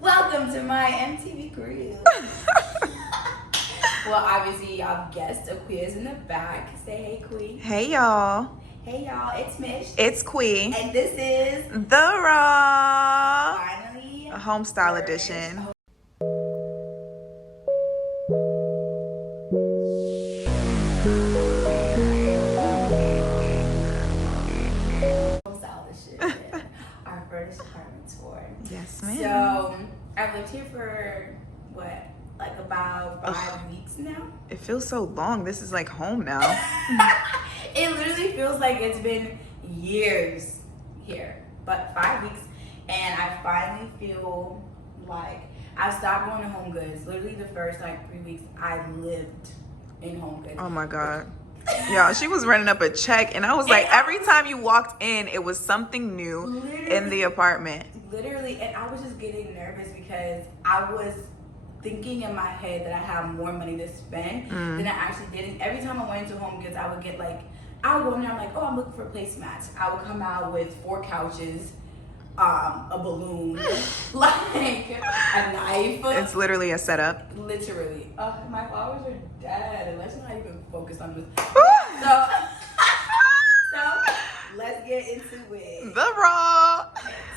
Welcome to my MTV crew. Well, obviously, y'all guessed Aquia's in the back. Say hey, Qui. Hey, y'all. Hey, y'all. It's Mich. It's Qui. And this is The Raw. finally A home style Furnished. edition. Home style edition. Our Furnished apartment tour. Yes, ma'am. So, I've lived here for what? Like about 5 weeks now. It feels so long. This is like home now. It literally feels like it's been years here, but 5 weeks, and I finally feel like I stopped going to Home Goods. Literally the first like 3 weeks I lived in Home Goods. Oh my God. Yeah, she was running up a check, and I was like, every time you walked in, it was something new in the apartment. Literally, and I was just getting nervous because I was thinking in my head that I have more money to spend than I actually did. And every time I went into Home Goods, I would get like, I would go in there, I'm like, oh, I'm looking for placemats. I would come out with 4 couches, a balloon, like a knife. It's literally a setup. Literally. My flowers are dead. Let's not even focus on this. So let's get into it. The Raw.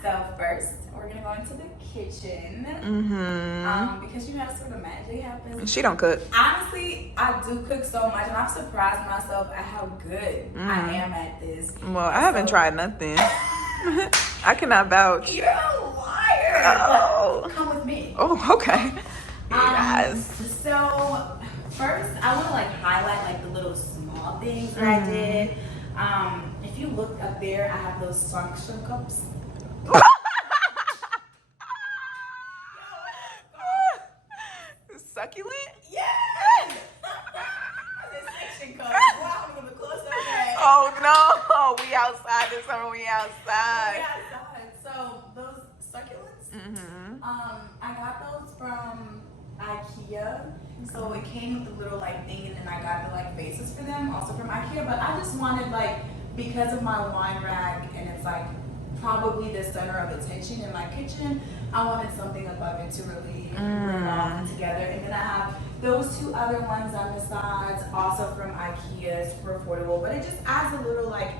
So first, we're gonna go into the kitchen. Because you know that's where the magic happens. She don't cook. Honestly, I do cook so much, and I've surprised myself at how good I am at this. Well, I haven't tried nothing. I cannot vouch. You're a liar. Oh. Come with me. Oh, okay. Yes. So first, I want to like highlight like the little small things that I did. If you look up there, I have those suction cups. Succulent? Yes! The section cups. Wow, I'm gonna close up that. Oh no, we outside this summer, we outside. So those succulents, I got those from IKEA. So it came with a little like thing, and then I got the like bases for them also from IKEA. But I just wanted like, because of my wine rack, and it's like probably the center of attention in my kitchen, I wanted something above it to really bring all together. And then I have those 2 other ones on the sides, also from IKEA, super affordable, but it just adds a little like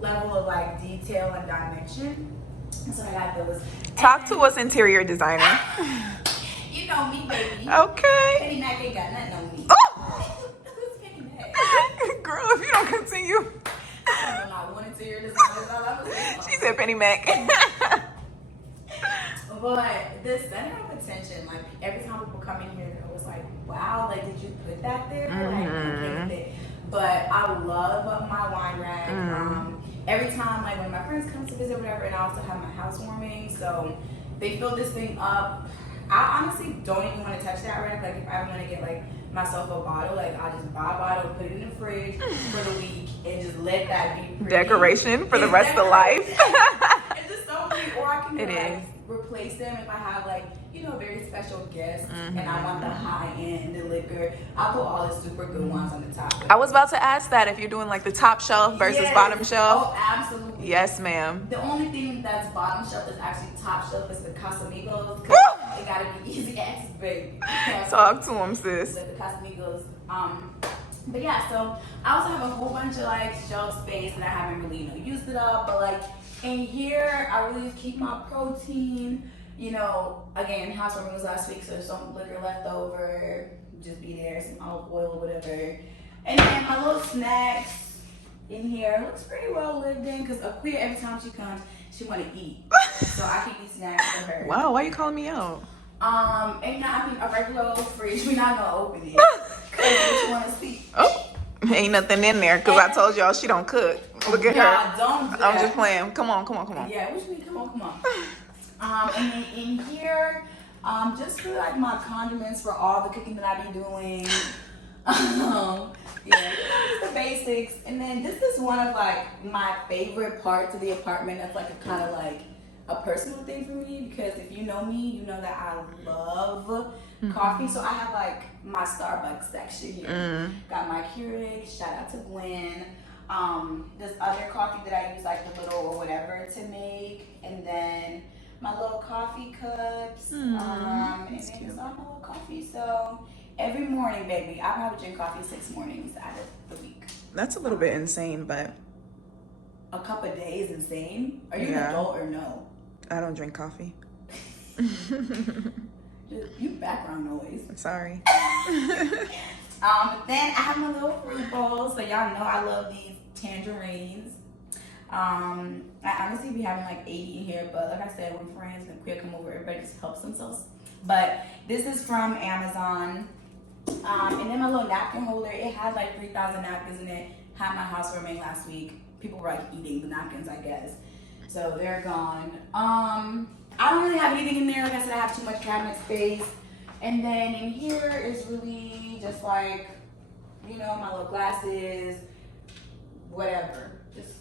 level of like detail and dimension. So I got those. Talk to us, interior designer. You know me, baby. Okay. Penny Mac ain't got nothing on me. Oh! Who's Penny Mac? Girl, if you don't continue. I don't know, one interior designer is all I was saying. She said Penny Mac. But the center of attention, like every time people come in here, it was like, wow, like did you put that there? Like, I get it. But I love my wine rack. Every time, like when my friends come to visit, whatever, and I also have my housewarming, so they fill this thing up. I honestly don't even want to touch that rack. Like if I want to get like myself a bottle, like I just buy a bottle, put it in the fridge for the week, and just let that be pretty. Decoration for the rest of life. It's just so pretty. Or I can It replace them if I have like, you know, very special guests and I want the high end liquor. I'll put all the super good ones on the top. I was about to ask that if you're doing like the top shelf versus bottom shelf. Oh, absolutely. Yes, ma'am. The only thing that's bottom shelf that's actually top shelf is the Casamigos. It gotta be easy access, baby. Talk to him, sis. Like the Casamigos. But yeah, so I also have a whole bunch of like shelf space that I haven't really, used it up. But like in here, I really keep my protein. You know, again, housewarming was last week, so there's some liquor left over. Just be there, some olive oil, whatever. And then my little snacks in here looks pretty well lived in, because Aquia, every time she comes, she want to eat. So I keep these snacks for her. Wow, why are you calling me out? And not, I mean, a regular old fridge, we're not gonna open it. Because you want to see. Oh, ain't nothing in there, because I told y'all she don't cook. Look at her. Don't do I'm that. just playing. Come on. Yeah, what you mean? Come on. And then in here, just for like my condiments for all the cooking that I be doing. Yeah, just the basics. And then this is one of like my favorite parts of the apartment. That's like a kind of like a personal thing for me, because if you know me, you know that I love coffee. So I have like my Starbucks section here. Got my Keurig, shout out to Gwen. This other coffee that I use like the little or whatever to make, and then my little coffee cups. And then it's all my little coffee. So every morning, baby, I probably drink coffee 6 mornings out of the week. That's a little bit insane, but a cup a day is insane. Are you an adult or no? I don't drink coffee. You background noise. Sorry. Then I have my little fruit bowl, so y'all know I love these tangerines. I honestly be having like 80 in here, but like I said, when friends and queer come over, everybody just helps themselves. But this is from Amazon. And then my little napkin holder, it has like 3,000 napkins in it. Had my housewarming last week. People were like eating the napkins, I guess. So they're gone. I don't really have anything in there. Like I said, I have too much cabinet space. And then in here is really just like, you know, my little glasses, whatever. Just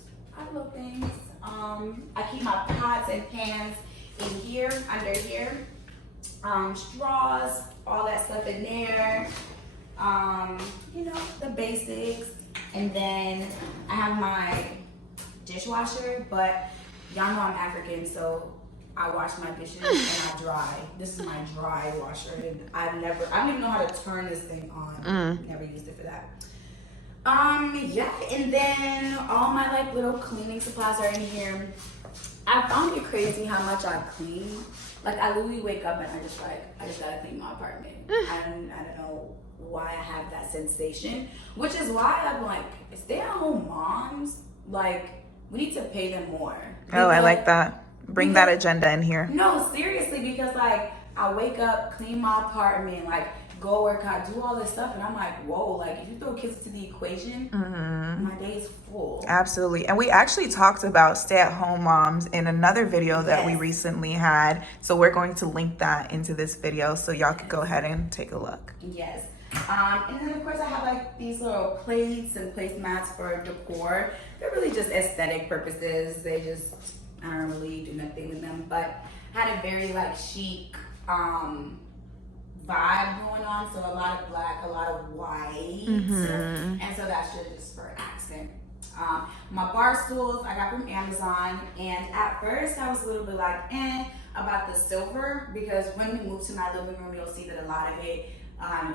little things. I keep my pots and pans in here, under here. Straws, all that stuff in there. You know, the basics. And then I have my dishwasher, but y'all know I'm African, so I wash my dishes and I dry. This is my dry washer, and I don't even know how to turn this thing on. Never used it for that. Yeah, and then all my like little cleaning supplies are in here. I found it crazy how much I clean. Like I literally wake up and I just gotta clean my apartment. I don't know why I have that sensation, which is why I'm like, stay-at-home moms, like we need to pay them more. Oh, I like that. Bring that agenda in here. No, seriously, because like I wake up, clean my apartment, like go work out, do all this stuff, and I'm like, whoa, like if you throw kids into the equation, my day is full. Absolutely. And we actually talked about stay-at-home moms in another video that we recently had. So we're going to link that into this video so y'all can go ahead and take a look. Yes. And then of course I have like these little plates and placemats for decor. They're really just aesthetic purposes. They just, I don't really do nothing with them, but I had a very like chic vibe going on. So a lot of black, a lot of white. And so that's just for accent. My bar stools I got from Amazon, and at first I was a little bit like about the silver, because when we moved to my living room, you'll see that a lot of it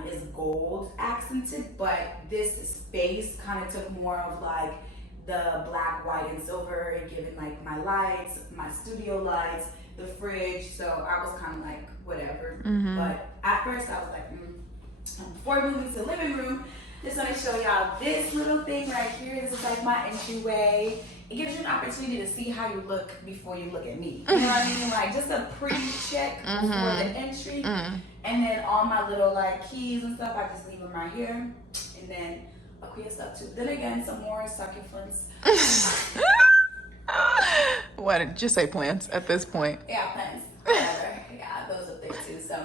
is gold accented, but this space kind of took more of like the black, white, and silver, and given like my lights, my studio lights, the fridge. So I was kind of like whatever. But at first I was like, before moving to the living room, just want to show y'all this little thing right here. This is like my entryway. It gives you an opportunity to see how you look before you look at me. You know what I mean? Like just a pre-check before the entry. And then all my little like keys and stuff, I just leave them right here. And then queer stuff too. Then again, some more succulents. What did you say, plants at this point? Yeah, plants. Whatever. Yeah, those are there too. So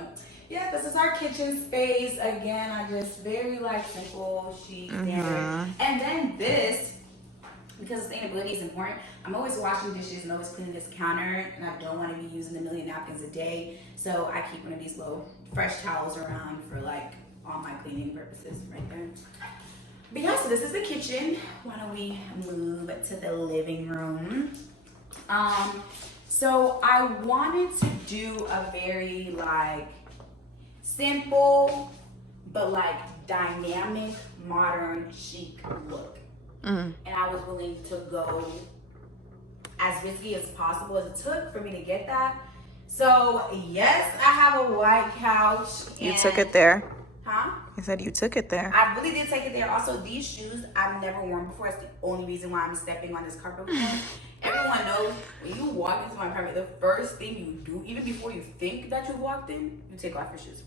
yeah, this is our kitchen space. Again, I just very like simple, chic, standard. And then this, because sustainability is important, I'm always washing dishes and always cleaning this counter, and I don't want to be using a million napkins a day. So I keep one of these little fresh towels around for like all my cleaning purposes right there. But yeah, so this is the kitchen. Why don't we move to the living room? So I wanted to do a very like simple but like dynamic, modern, chic look. And I was willing to go as risky as possible as it took for me to get that. So yes, I have a white couch. You took it there. Huh? I said you took it there. I really did take it there. Also, these shoes I've never worn before. It's the only reason why I'm stepping on this carpet with them. Everyone knows when you walk into my apartment, the first thing you do, even before you think that you walked in, you take off your shoes.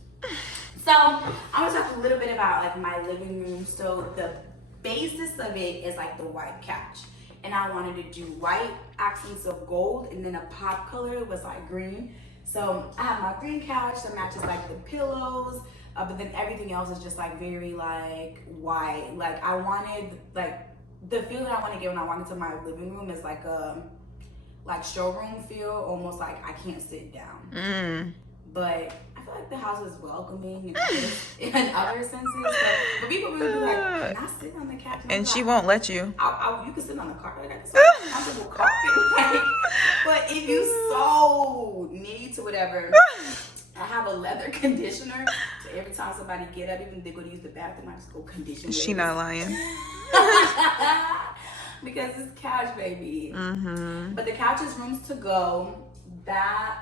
So I'm gonna talk a little bit about like my living room. So the basis of it is like the white couch, and I wanted to do white accents of gold, and then a pop color was like green. So I have my green couch that matches like the pillows, but then everything else is just like very like white. Like I wanted like the feel that I want to get when I walk into my living room is like a like showroom feel, almost like I can't sit down. But I feel feel like the house is welcoming in other senses. But people really be like, can I sit on the couch? And she like, won't let you. You can sit on the carpet. I can sit on a comfortable carpet. Like, but if you so need to whatever, I have a leather conditioner. So every time somebody get up, even if they go to use the bathroom, I just go condition. She not lying. Because it's couch, baby. But the couch is rooms to go. That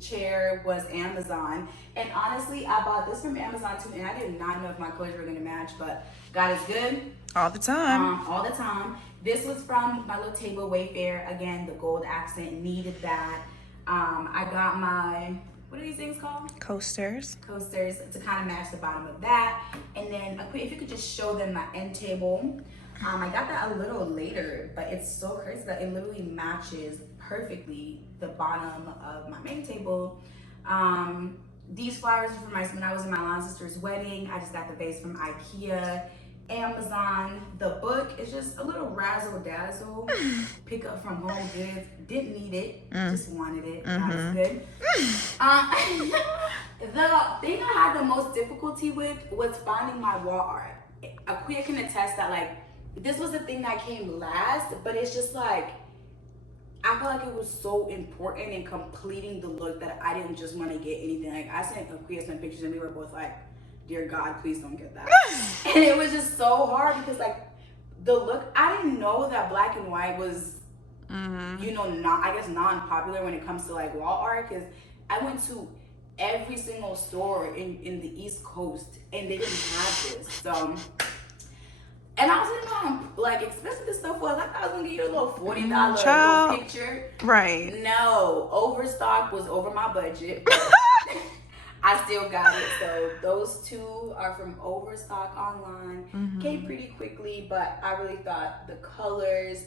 chair was Amazon, and honestly I bought this from Amazon too, and I did not know if my colors were gonna match, but God is good All the time. all the time. This was from my little table, Wayfair. Again, the gold accent, needed that. I got my, what are these things called? Coasters To kind of match the bottom of that. And then if you could just show them my end table. I got that a little later, but it's so crazy that it literally matches perfectly the bottom of my main table. These flowers were from when I was in my line sister's wedding. I just got the vase from IKEA, Amazon. The book is just a little razzle dazzle. Pick up from Home Goods. Didn't need it, just wanted it. That was good. The thing I had the most difficulty with was finding my wall art. Aquia can attest that like this was the thing that came last, but it's just like I feel like it was so important in completing the look that I didn't just want to get anything. Like I sent Aquia some pictures and we were both like, dear God, please don't get that. And it was just so hard because like the look, I didn't know that black and white was, you know, non-popular when it comes to like wall art, because I went to every single store in the East Coast and they didn't have this. So, and I was thinking about like expensive this stuff was. I thought I was gonna get you a little $40 little picture. Right. No, Overstock was over my budget. I still got it. So those two are from Overstock online. Came pretty quickly, but I really thought the colors,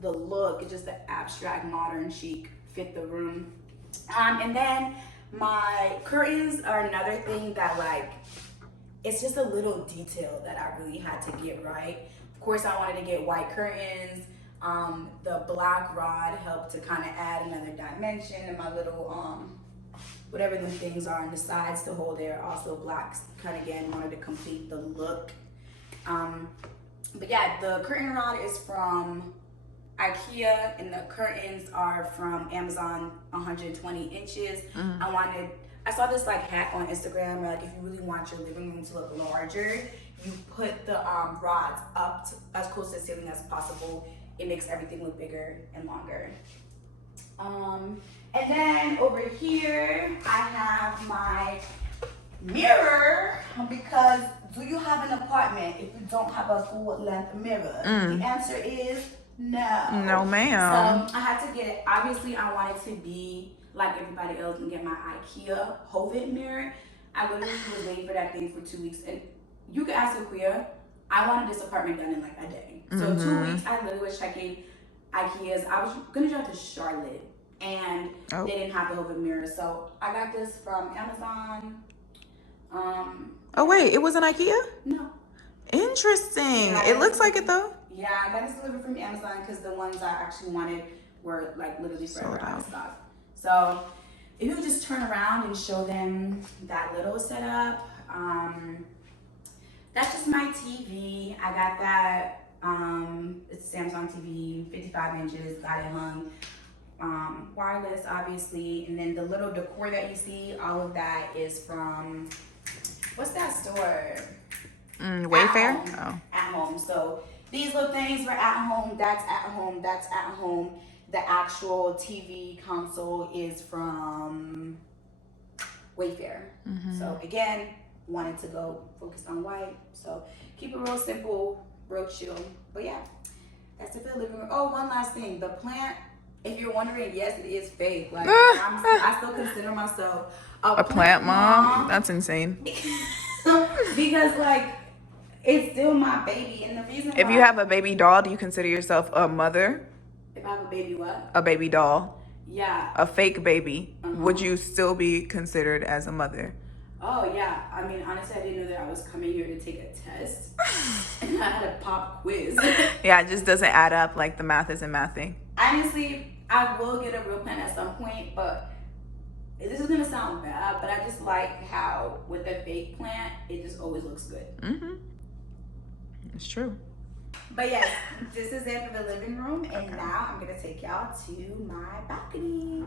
the look, just the abstract modern chic fit the room. And then my curtains are another thing that like, it's just a little detail that I really had to get right. Of course, I wanted to get white curtains. The black rod helped to kind of add another dimension, and my little whatever them things are on the sides to hold there, also black, kind of again wanted to complete the look. But yeah, the curtain rod is from IKEA and the curtains are from Amazon, 120 inches. I saw this like hack on Instagram where like if you really want your living room to look larger, you put the rods up to, as close to the ceiling as possible. It makes everything look bigger and longer. And then over here, I have my mirror, because do you have an apartment if you don't have a full length mirror? The answer is no. No, ma'am. So I had to get it. Obviously, I wanted to be like everybody else and get my IKEA Hovet mirror. I literally was waiting for that thing for 2 weeks. And you can ask Aquia, I wanted this apartment done in like a day. So 2 weeks, I literally was checking IKEA's. I was gonna drive to Charlotte and they didn't have the Hovet mirror. So I got this from Amazon. Oh wait, it was an IKEA? No. Interesting. Yeah, it looks like it though. Yeah, I got this delivered from Amazon because the ones I actually wanted were like literally forever out of stock. So if you would just turn around and show them that little setup, that's just my TV. I got that, it's a Samsung TV, 55 inches, got it hung, wireless obviously. And then the little decor that you see, all of that is from, what's that store? Wayfair? At home. So these little things were at home, that's at home, that's at home. The actual TV console is from Wayfair. So again, wanted to go focus on white. So keep it real simple, real chill. But yeah, that's it for the living room. Oh, one last thing. The plant, if you're wondering, yes, it is fake. Like I still consider myself a plant mom. That's insane. Because like, it's still my baby. And the reason if you have a baby doll, do you consider yourself a mother? If I have a baby what? A baby doll. Yeah. A fake baby. Would you still be considered as a mother? Oh yeah. I mean, honestly, I didn't know that I was coming here to take a test. And I had a pop quiz. Yeah, it just doesn't add up. Like the math isn't mathing. Honestly, I will get a real plant at some point, but this is gonna sound bad, but I just like how with the fake plant, it just always looks good. It's true. But yes, this is it for the living room, and now I'm gonna take y'all to my balcony.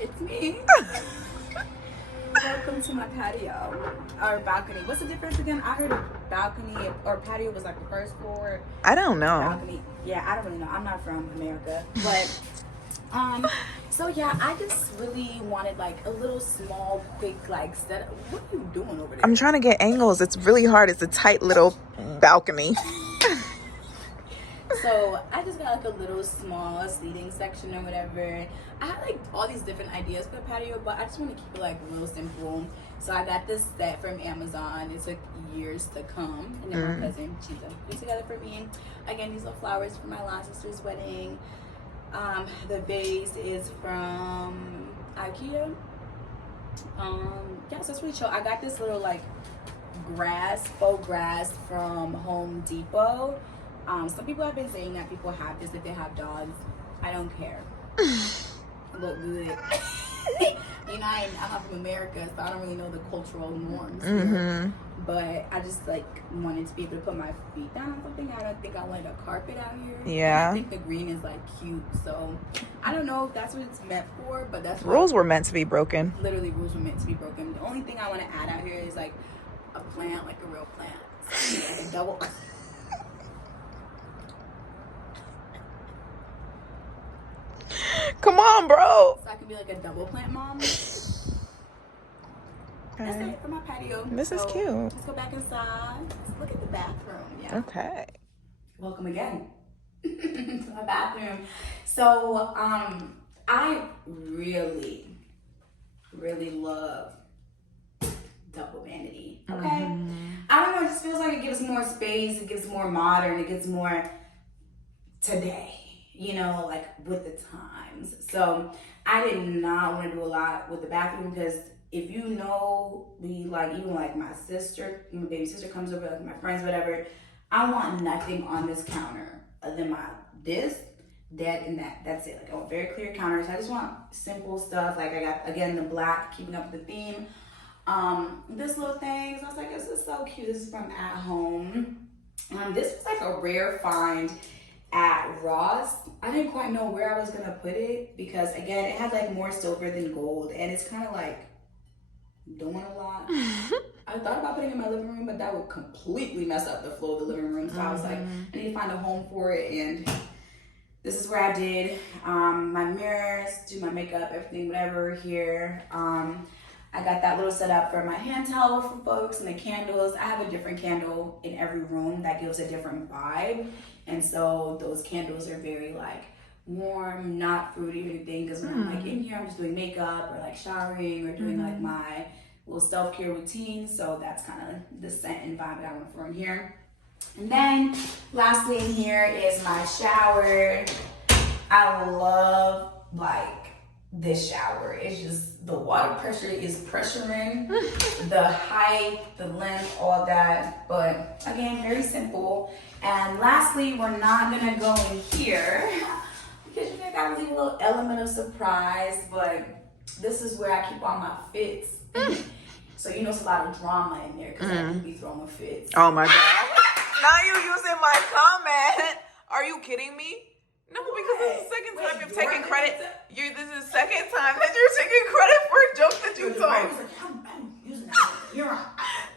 It's me. Welcome to my patio or balcony. What's the difference again? I heard a balcony or patio was like the first floor. I don't know. Balcony. Yeah, I don't really know. I'm not from America, but so yeah, I just really wanted like a little small, quick like setup. What are you doing over there? I'm trying to get angles. It's really hard. It's a tight little balcony. So I just got like a little small seating section or whatever. I had like all these different ideas for the patio, but I just want to keep it like real simple. So I got this set from Amazon. It took years to come, and then my cousin, she put it together for me. Again, these little flowers for my last sister's wedding. The vase is from IKEA. Yeah, so it's really chill. I got this little like faux grass from Home Depot. Some people have been saying that people have this if they have dogs. I don't care. Look good. You know, I'm not from America, so I don't really know the cultural norms here. But I just like wanted to be able to put my feet down on something. I don't think I wanted a carpet out here. Yeah. And I think the green is like cute, so I don't know if that's what it's meant for, but that's Rules were meant to be broken. Literally, rules were meant to be broken. The only thing I want to add out here is like a plant, like a real plant, so, like a double. Come on, bro. So I could be like a double plant mom. Okay. That's it for my patio. This is cute. Let's go back inside. Let's look at the bathroom. Yeah. Okay. Welcome again to my bathroom. So I really love double vanity. Okay. I don't know, it just feels like it gives more space, it gives more modern, it gets more today, you know, like with the times. So I did not want to do a lot with the bathroom because if you know me, like even like my sister, my baby sister comes over, like my friends, whatever, I want nothing on this counter other than this, that, and that. That's it. Like I want very clear counters. I just want simple stuff. Like I got again the black, keeping up with the theme. This little thing. So I was like, this is so cute. This is from At Home. This was like a rare find at Ross. I didn't quite know where I was gonna put it because again, it had like more silver than gold, and it's kind of like doing a lot. I thought about putting it in my living room, but that would completely mess up the flow of the living room. So I was like, I need to find a home for it, and this is where I did my mirrors, do my makeup, everything, whatever here. I got that little setup for my hand towel for folks and the candles. I have a different candle in every room that gives a different vibe. And so those candles are very like warm, not fruity or anything. Because when I'm like in here, I'm just doing makeup or like showering or doing like my little self-care routine. So that's kind of the scent and vibe that I want for in here. And then lastly in here is my shower. I love like this shower. It's just the water pressure is pressuring, the height, the length, all that. But again, very simple. And lastly, we're not gonna go in here because you think I gotta leave a little element of surprise, but this is where I keep all my fits. So you know it's a lot of drama in there because I do be throwing fits. Oh my God. Now you using my comment. Are you kidding me? No, because this is the second time you've taken credit. This is the second time that you're taking credit for a joke that you told. I'm using that. You're right.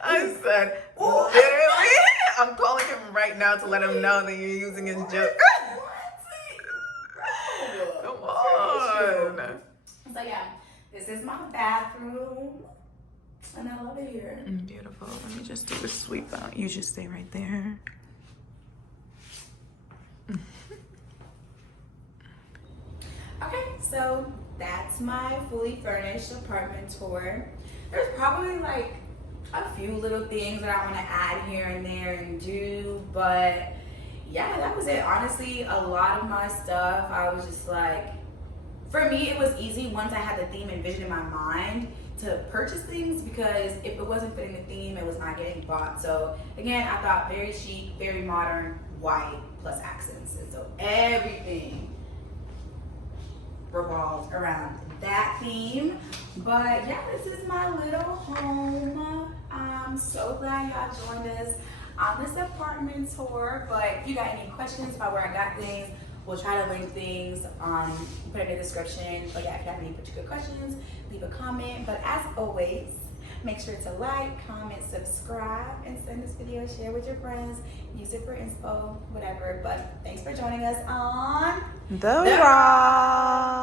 I said, literally, I'm calling him right now to let him know that you're using his joke. Come on. So yeah, this is my bathroom. And I love it here. Beautiful. Let me just do a sweep out. You just stay right there. Okay, so that's my fully furnished apartment tour. There's probably like a few little things that I want to add here and there and do, but yeah, that was it. Honestly, a lot of my stuff, I was just like, for me, it was easy once I had the theme and vision in my mind to purchase things because if it wasn't fitting the theme, it was not getting bought. So again, I thought very chic, very modern, white plus accents. And so everything revolves around that theme. But yeah, this is my little home. I'm so glad y'all joined us on this apartment tour. But if you got any questions about where I got things, we'll try to link things, put it in the description. But yeah, if you have any particular questions, leave a comment. But as always, make sure to like, comment, subscribe, and send this video, share with your friends, use it for inspo, whatever. But thanks for joining us on The Raw.